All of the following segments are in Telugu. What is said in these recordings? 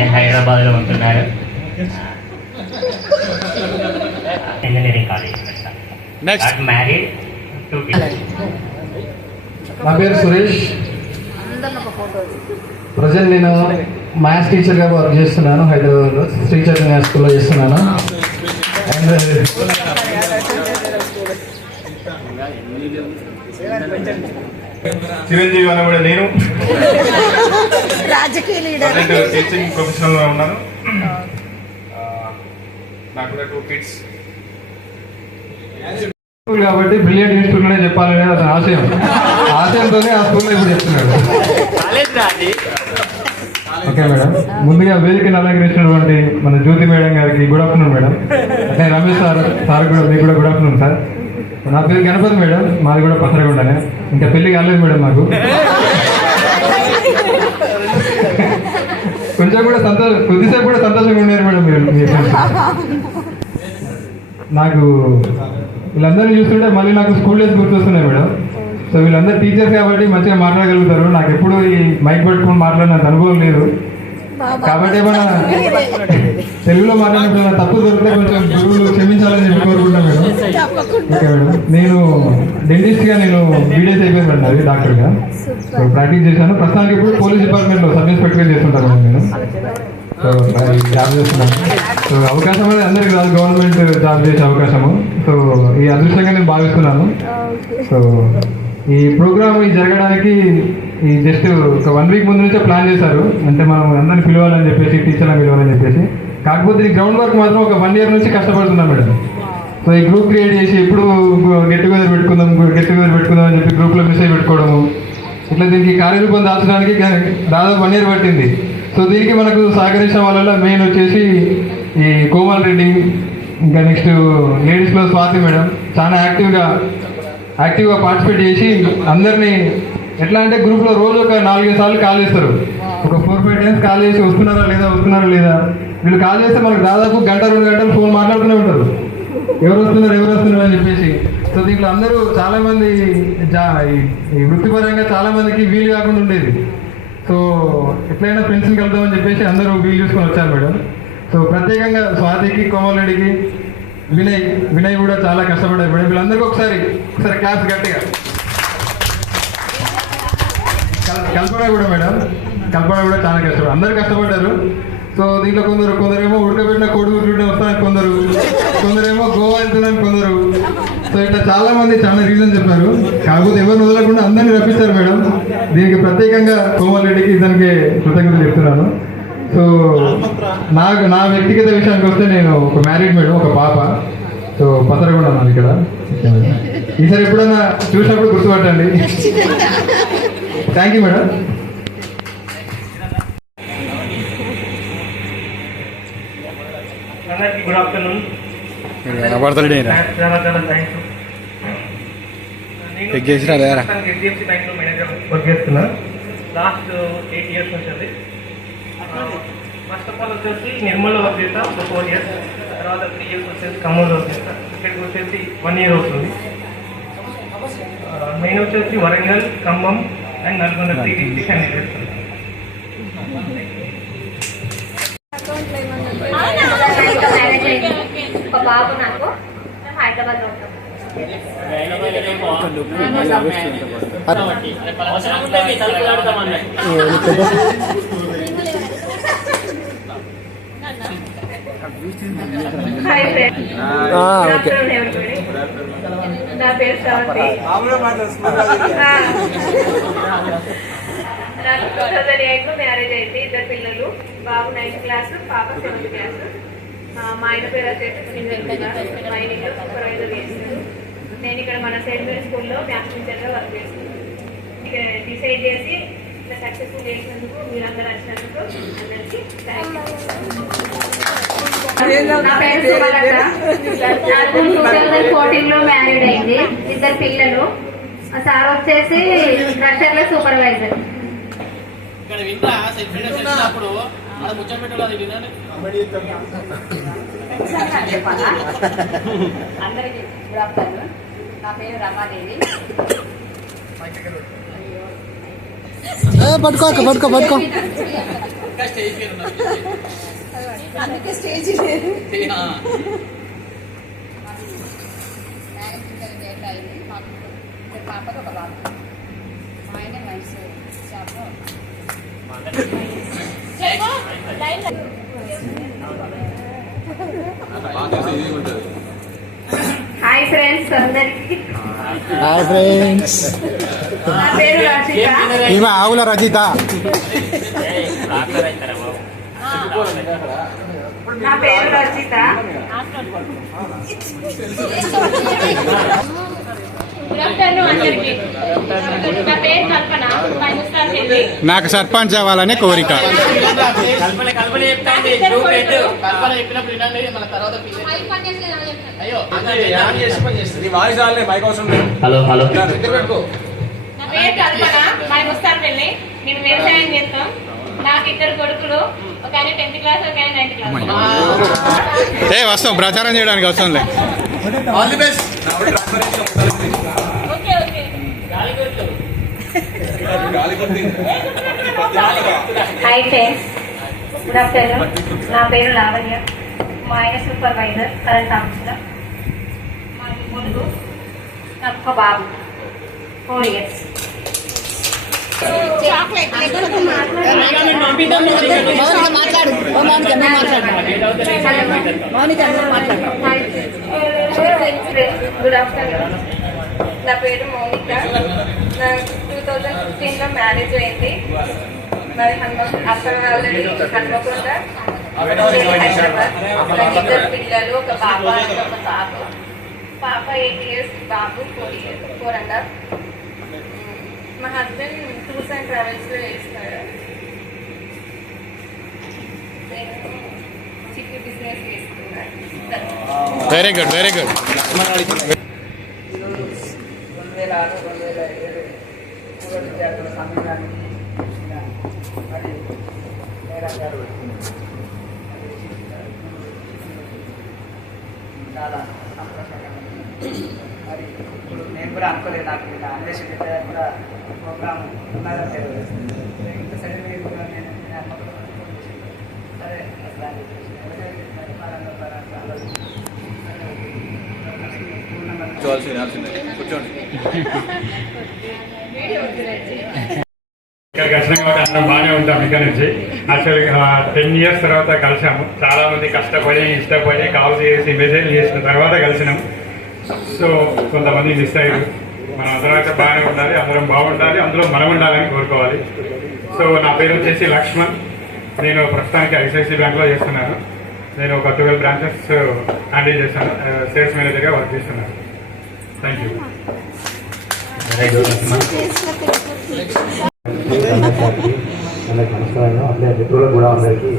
నేను హైదరాబాద్లో ఉంటున్నాను. Engineering college married, 2 kids. నా పేరు సురేష్. ప్రజెంట్ నేను మ్యాథ్స్ టీచర్గా వర్క్ చేస్తున్నాను. హైదరాబాద్లో శ్రీ చైతన్య స్కూల్లో చేస్తున్నాను. అండ్ చిరంజీవి అని కూడా నేను రాజకీయ లీడర్ టీచింగ్ ప్రొఫెషనల్గా ఉన్నాను. నాకు కూడా 2 kids. కాబట్టి బ్రిలియంట్ ఇన్స్టిట్యూట్లోనే చెప్పాలనే అతని ఆశయంతోనే ఆ స్కూల్లో ఇప్పుడు చెప్తున్నాడు. ఓకే మేడం, ముందుగా వేదికను అలంకరించినటువంటి మన జ్యోతి మేడం గారికి గుడ్ ఆఫ్టర్నూన్ మేడం. అంటే రమేష్ సార్ కూడా మీకు కూడా గుడ్ ఆఫ్టర్నూన్ సార్. నా పేరు గణపతి మేడం, మాది కూడా పసరగుండనే. ఇంకా పెళ్లి కాలేదు మేడం నాకు. కొంచెం కూడా కొద్దిసేపు కూడా సంతోషంగా ఉన్నారు మేడం మీరు. నాకు వీళ్ళందరినీ చూస్తుంటే మళ్ళీ నాకు స్కూల్ డేస్ గుర్తొస్తున్నాయి మేడం. సో వీళ్ళందరూ టీచర్స్ కాబట్టి మంచిగా మాట్లాడగలుగుతారు. నాకు ఎప్పుడు ఈ మైక్ పెట్టుకుని మాట్లాడినంత అనుభవం లేదు. కాబట్టి ఏమైనా తెలుగులో మాట్లాడినప్పుడు ఏమైనా తప్పు దొరికితే కొంచెం గురువులు క్షమించాలని చెప్పి కోరుకుంటాను మేడం. ఓకే మేడం, నేను డెంటిస్ట్గా నేను బీడీఎస్ అయిపోయింది మేడం, అది డాక్టర్గా. సో ప్రాక్టీస్ చేశాను. ప్రస్తుతానికి ఇప్పుడు పోలీస్ డిపార్ట్మెంట్లో సబ్ ఇన్స్పెక్టర్గా చేస్తుంటాను మేడం నేను. సో జాబ్ చేస్తున్నాను. సో అవకాశం అనేది అందరికి రాదు, గవర్నమెంట్ జాబ్ చేసే అవకాశము. సో ఈ అదృష్టంగా నేను భావిస్తున్నాను. సో ఈ ప్రోగ్రామ్ జరగడానికి ఈ జస్ట్ ఒక 1 week ముందు నుంచే ప్లాన్ చేశారు. అంటే మనం అందరిని పిలవాలని చెప్పేసి, టీచర్లను పిలవాలని చెప్పేసి. కాకపోతే ఈ గ్రౌండ్ వర్క్ మాత్రం ఒక 1 year నుంచి కష్టపడుతున్నాం మేడం. సో ఈ గ్రూప్ క్రియేట్ చేసి ఎప్పుడు గెట్ టుగెదర్ పెట్టుకుందాం అని చెప్పి గ్రూప్లో మెసేజ్ పెట్టుకోవడము, ఇట్లా దీనికి కార్యరూపం దాల్చడానికి దాదాపు 1 year పట్టింది. సో దీనికి మనకు సహకరించడం వల్ల మెయిన్ వచ్చేసి ఈ కోమల్ రెడ్డి, ఇంకా నెక్స్ట్ లేడీస్లో స్వాతి మేడం చాలా యాక్టివ్గా పార్టిసిపేట్ చేసి అందరినీ ఎట్లా అంటే గ్రూప్లో రోజు ఒక 4-5 సార్లు కాల్ చేస్తారు. ఒక 4-5 times కాల్ చేసి వస్తున్నారా లేదా వీళ్ళు కాల్ చేస్తే మనకు దాదాపు 1-2 గంటలు ఫోన్ మాట్లాడుతూనే ఉంటారు, ఎవరు వస్తున్నారు అని చెప్పేసి. సో దీంట్లో అందరూ చాలామంది ఈ వృత్తిపరంగా చాలామందికి వీలు కాకుండా ఉండేది. సో ఎట్లయినా ఫ్రెండ్స్ని కలుద్దామని చెప్పేసి అందరూ వీలు చూసుకొని వచ్చారు మేడం. సో ప్రత్యేకంగా స్వాతికి, కోమల్ రెడ్డికి, వినయ్ కూడా చాలా కష్టపడ్డారు మేడం. వీళ్ళందరికీ ఒకసారి క్లాస్ గట్టిగా. కల్పన కూడా చాలా కష్టపడ్డారు, అందరు కష్టపడ్డారు. సో దీంట్లో కొందరేమో ఉడకబెట్టిన కొడుకు చూడడం వస్తారని కొందరేమో గోవా వెళ్తున్నారని కొందరు. సో ఇట్లా చాలా మంది చాలా రీజన్ చెప్పారు. కాకపోతే ఎవరిని వదలకుండా అందరినీ రప్పించారు మేడం. దీనికి ప్రత్యేకంగా కోమల్ రెడ్డికి ఇతనికి కృతజ్ఞతలు చెప్తున్నాను. సో నా వ్యక్తిగత విషయానికి వస్తే నేను ఒక మ్యారీడ్ మేడం, ఒక పాప. సో పసరగుండ నాది ఇక్కడ. ఈసారి ఎప్పుడైనా చూసినప్పుడు గుర్తుపట్టండి. Thank you madam. అందరికీ గుడ్ ఆఫ్టర్నూన్. HDFC బ్యాంక్లో మేనేజర్ వర్క్ చేస్తున్నా. లాస్ట్ 8 years నుంచి. ఫస్ట్ ఆఫ్ ఆల్ వచ్చేసి నిర్మల్లో వర్క్ చేస్తా ఒక 4 years. తర్వాత 3 years వచ్చేసి ఖమ్మంలో వర్క్ చేస్తా. ఇక్కడికి వచ్చేసి 1 year అవుతుంది. మెయిన్ వచ్చేసి Warangal, Khammam and Nalgonda 3 districts handle చేస్తాను. ఒక బాబు నాకు హైదరాబాద్ లో ఉంటాం. నా పేరు శ్రవంతి. నాకు 2008 మ్యారేజ్ అయింది. 2 పిల్లలు, బాబు 9th class, పాప 7th class. మా ఆయన పేరు వచ్చేసి మైనింగ్ సూపర్వైజర్ చేస్తారు. నేను ఇక్కడ మన సెయింట్ మేరీ స్కూల్లో మ్యాథ్స్ టీచర్గా వర్క్ చేస్తున్నాను. ఇక్కడ డిసైడ్ చేసి ఇట్లా సక్సెస్ఫుల్ చేసినందుకు, మీరందరూ వచ్చినందుకు అందరికీ థ్యాంక్ యూ. 2014లో మ్యారీడ్ అయింది. 2 పిల్లలు. సార్ వచ్చేసి క్రషర్లో సూపర్వైజర్. అందరికీ గుడ్ ఆఫ్టర్నూన్. నా పేరు రమాదేవి. పట్టుకో అందుకే స్టేజ్ లేదు. పాపకు ఒక బాబు, మా ఆయన మైసూర్ షాప్లో. హాయ్ ఫ్రెండ్స్ అందరికి, హాయ్ ఫ్రెండ్స్, నా పేరు రచిత. ఈమె ఆవుల రచిత. నా పేరు రచిత. గుడ్ ఆఫ్టర్నూన్ అందరికి. నా పేరు కల్పన. మా ముస్తాన్ చెల్లి. నాకు సర్పంచ్ అవ్వాలనే కోరిక. హలో హలో నా పేరు కల్పన. మా ముస్తాన్ చెల్లి. మేము వ్యవసాయం చేస్తాం. నాకు 2 కొడుకులు, ఒక ఆయన 10th క్లాస్, ఒక ఆయన 9th క్లాస్. వస్తాం, ప్రచారం చేయడానికి వస్తాంలే. Okay okay. Hi friends, good afternoon. నా పేరు లావణ్య. మా ఆయన సూపర్వైజర్ కరెంట్ ఆఫీస్లో. మా కొడుకు, నాకు ఒక బాబు 4 years. Good afternoon. నా పేరు మౌనిక. నాకు 2015లో మ్యారేజ్ అయింది. మరి అక్కడ వాళ్ళది హన్మకొండ, హైదరాబాద్. నాకు 2 పిల్లలు, ఒక పాప ఒక బాబు. పాప 8 years, బాబు 4.5. మా హస్బెండ్ టూర్స్ అండ్ ట్రావెల్స్లో చేస్తాడు. నేను చికెన్ బిజినెస్ చేస్తున్నాను. Very good, very good. 2006-2007 పూర్వ విద్యార్థుల సమ్మేళనానికి మరి మేడం గారు చాలా సంతోషంగా ఉంది. మరి ఇప్పుడు నేను కూడా అనుకోలేదు, నాకు ఇలా అన్వేషణ కూడా ప్రోగ్రామ్ ఉన్నదని తెలియదు. ఇంత సర్టిఫికేట్ కూడా నేను సరే అసలు ఇక్కడికి వచ్చిన కాబట్టి అందరం బాగానే ఉంటాం. ఇక్కడ నుంచి యాక్చువల్లీ 10 years తర్వాత కలిసాము. చాలా మంది కష్టపడి ఇష్టపడి కాల్ చేసి మెసేజ్ చేసిన తర్వాత కలిసినాం. సో కొంతమంది మిస్ అయ్యారు. మనం అందరం అయితే బాగానే ఉండాలి, అందరం బాగుండాలి, అందులో మనం ఉండాలని కోరుకోవాలి. సో నా పేరు వచ్చేసి లక్ష్మణ్. నేను ప్రస్తుతానికి ఐసిఐసి బ్యాంక్లో చేస్తున్నాను. నేను ఒక 12 branches హ్యాండిల్ చేస్తాను. సేల్స్ మేనేజర్గా వర్క్ చేస్తున్నాను. Thank you. అందరికి నమస్కారం. అందరి మిత్రులకు కూడా అందరికీ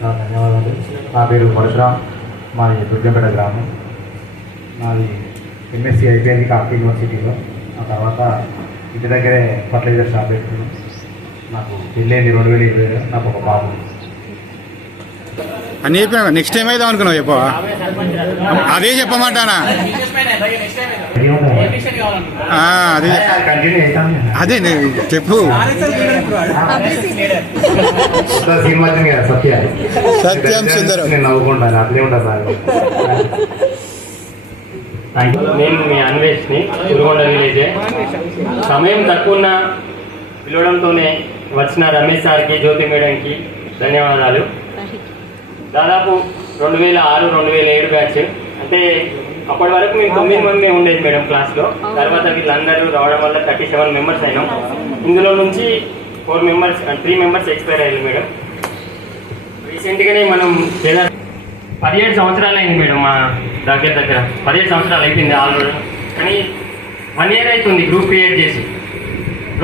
నా ధన్యవాదాలు. నా పేరు పరశురామ్, మాది దుర్గంపేట గ్రామం. నాది ఎంఎస్సీ అయిపోయింది కాకతీయ యూనివర్సిటీలో. ఆ తర్వాత ఇంటి దగ్గరే ఫర్టిలైజర్ షాప్ పెట్టుకున్నాను. నాకు పెళ్ళైంది 2020. నాకు ఒక బాబు. అని చెప్పినా నెక్స్ట్ టైం అయితే అనుకున్నావు చెప్పవా? అదే చెప్పమంటానా? అదే కంటిన్యూ అవుతాను. అదే చెప్పు. సినిమా కదా సత్య, సత్యం సుందరం. నేను నవ్వుకుంటాను, అట్లే ఉంటాను సార్. నేను మీ అన్వేష్ని, ఉరుగొండ విలేజే. సమయం తక్కువ ఉన్న పిలవడంతోనే వచ్చిన రమేష్ సార్కి, జ్యోతి మేడంకి ధన్యవాదాలు. దాదాపు 2006-2007 బ్యాచ్. అంటే అప్పటి వరకు మేము 9 మంది ఉండేది మేడం క్లాస్లో. తర్వాత వీళ్ళందరూ రావడం వల్ల 37 members అయినాం. ఇందులో నుంచి 3 members ఎక్స్పైర్ అయ్యారు మేడం. రీసెంట్గానే మనం 17 సంవత్సరాలు అయింది మేడం. మా దగ్గర 17 సంవత్సరాలు అయిపోయింది ఆల్రెడీ. కానీ 1 year అవుతుంది గ్రూప్ క్రియేట్ చేసి.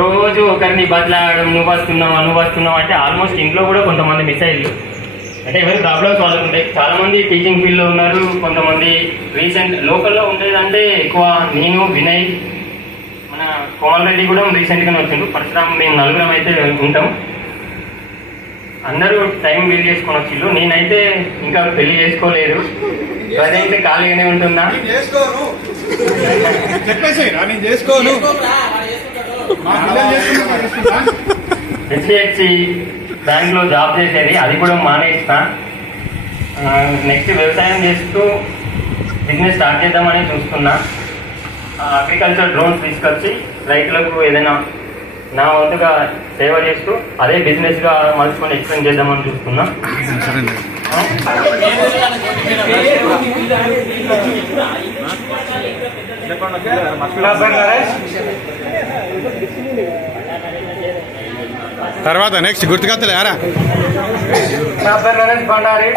రోజు ఒకరిని బదలాడడం, నువ్వు వస్తున్నావు అంటే ఆల్మోస్ట్ ఇంట్లో కూడా కొంతమంది మిస్ అయ్యారు. అంటే ఎవరి ప్రాబ్లమ్స్ వాళ్ళకు ఉంటాయి. చాలా మంది టీచింగ్ ఫీల్డ్లో ఉన్నారు, కొంతమంది రీసెంట్ లోకల్లో ఉండేదంటే ఎక్కువ నేను, వినయ్, మన కోమల్ రెడ్డి కూడా రీసెంట్గానే వచ్చిండు. పరశురామ్, మేము 4 అయితే ఉంటాం. అందరూ టైం వేస్ట్ చేసుకొని వచ్చిళ్ళు. నేనైతే ఇంకా పెళ్లి చేసుకోలేదు. అదైతే ఖాళీగానే ఉంటున్నా. హెచ్డిఎఫ్సి బ్యాంక్లో జాబ్ చేసేది, అది కూడా మానేస్తా. నెక్స్ట్ వ్యవసాయం చేస్తూ బిజినెస్ స్టార్ట్ చేద్దామని చూస్తున్నా. అగ్రికల్చర్ డ్రోన్స్ తీసుకొచ్చి రైతులకు ఏదైనా నా వంతుగా సేవ చేస్తూ అదే బిజినెస్గా మలుచుకొని ఎక్స్టెండ్ చేద్దామని చూస్తున్నా. తర్వాత నెక్స్ట్ గుర్తుకొత్తలే యారా నా పేరు నరేష్ బండారి.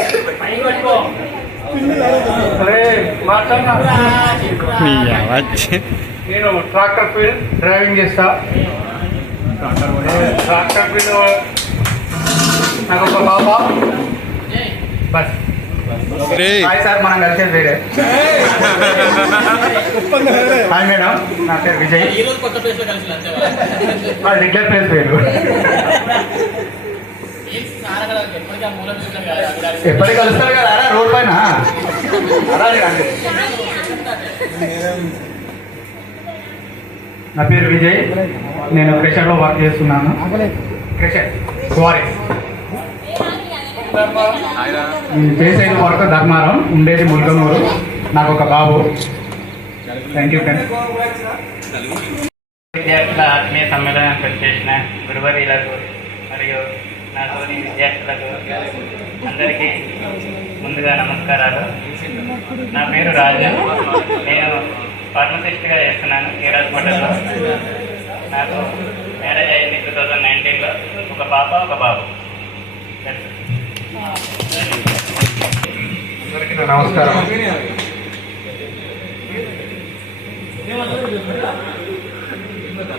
నేను ట్రాక్టర్ ఫీల్డ్ డ్రైవింగ్ చేస్తా. ట్రాక్టర్ ఫీల్డ్ నాకు ఒక బాబా బస్. హాయ్ సార్, మనం కలిసేది వేరే. హాయ్ మేడం, నా పేరు విజయ్. రెగ్యులర్ ప్లేస్ పేరు. ఎప్పటికి కలుస్తారు కదా రోడ్ పైన. నా పేరు విజయ్, నేను క్రెషర్లో వర్క్ చేస్తున్నాను. Crusher quarry. నేను చేసేది వర్క్ ధర్మారం, ఉండేది ముల్కనూరు. నాకు ఒక బాబు. Thank you friends. విద్యార్థుల ఆత్మీయ సమ్మేళనానికి వచ్చేసిన గురువర్యులకు మరియు నా తోటి విద్యార్థులకు అందరికీ ముందుగా నమస్కారాలు. నా పేరు రాజు. నేను ఫార్మసిస్ట్గా చేస్తున్నాను కేర్ హాస్పిటల్లో. నాకు మ్యారేజ్ అయింది 2019లో. ఒక పాప ఒక బాబు. అందరికీ నా నమస్కారం.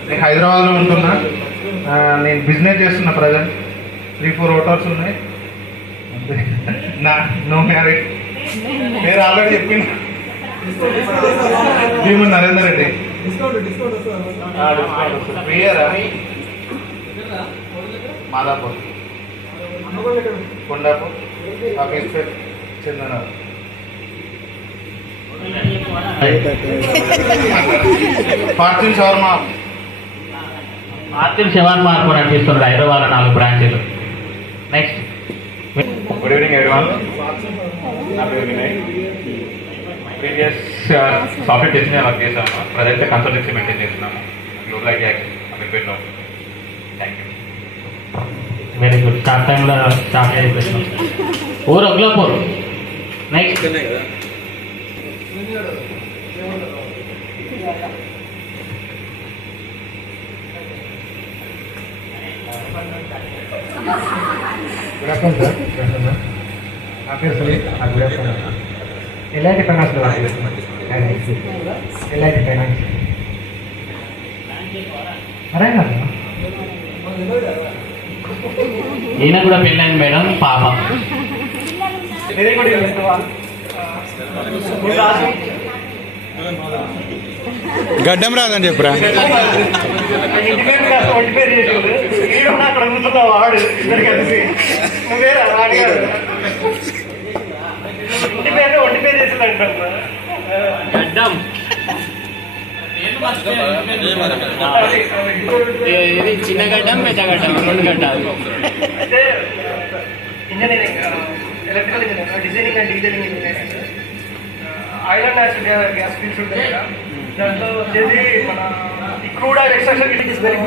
నేను హైదరాబాద్లో ఉంటున్నా. నేను బిజినెస్ చేస్తున్నా. ప్రజెంట్ 3-4 హోటల్స్ ఉన్నాయి. No marriage. పేరు ఆల్రెడీ చెప్పింది. భీము నరేందర్ రెడ్డి. ప్రియరా మాదాపూర్ కొండాపూర్ ఆఫీస్ పేరు చందనగర్. Fortune shawarma. ఆర్చిల్ శివాన్ మార్పు నడిపిస్తున్నారు హైదరాబాద్లో 4 బ్రాంచీలు. Next good evening everyone. నా పేరు Vinay. Previous software testing work చేశాను. ప్రజెంట్ కన్సల్టెన్సీ మెయింటైన్ చేస్తున్నాను గ్లోబల్ ఐటీ అమీర్పేట్లో. Thank you. Very good. Start టైంలో స్టార్ట్ అయిపోయింది. ఊరు Oglapur. Next good afternoon sir. నా పేరు సునీల్. Good afternoon. ఎల్ఐటి ఫైనాన్స్లో వర్క్ చేస్తున్నాను. LIT finance. సరే కదా. ఈయన కూడా పెళ్ళైంది మేడం, పాప. గడ్డం రాదని చెప్పురా. ఒంటి పేరు చేసిండు. అక్కడ కూర్చున్నా వాడు ఇద్దరు కలిసి వేరే వాడిగాడు ఒంటి పేరు చేసిండు అంటారు. చిన్న గడ్డం పెద్ద గడ్డం 2 గడ్డాలు. అయితే engineering, electrical engineering, designing and detailing engineering, oil and natural gas fields ఉంటాయి కదా. దాంట్లో వచ్చేసి మన crude oil extraction it is very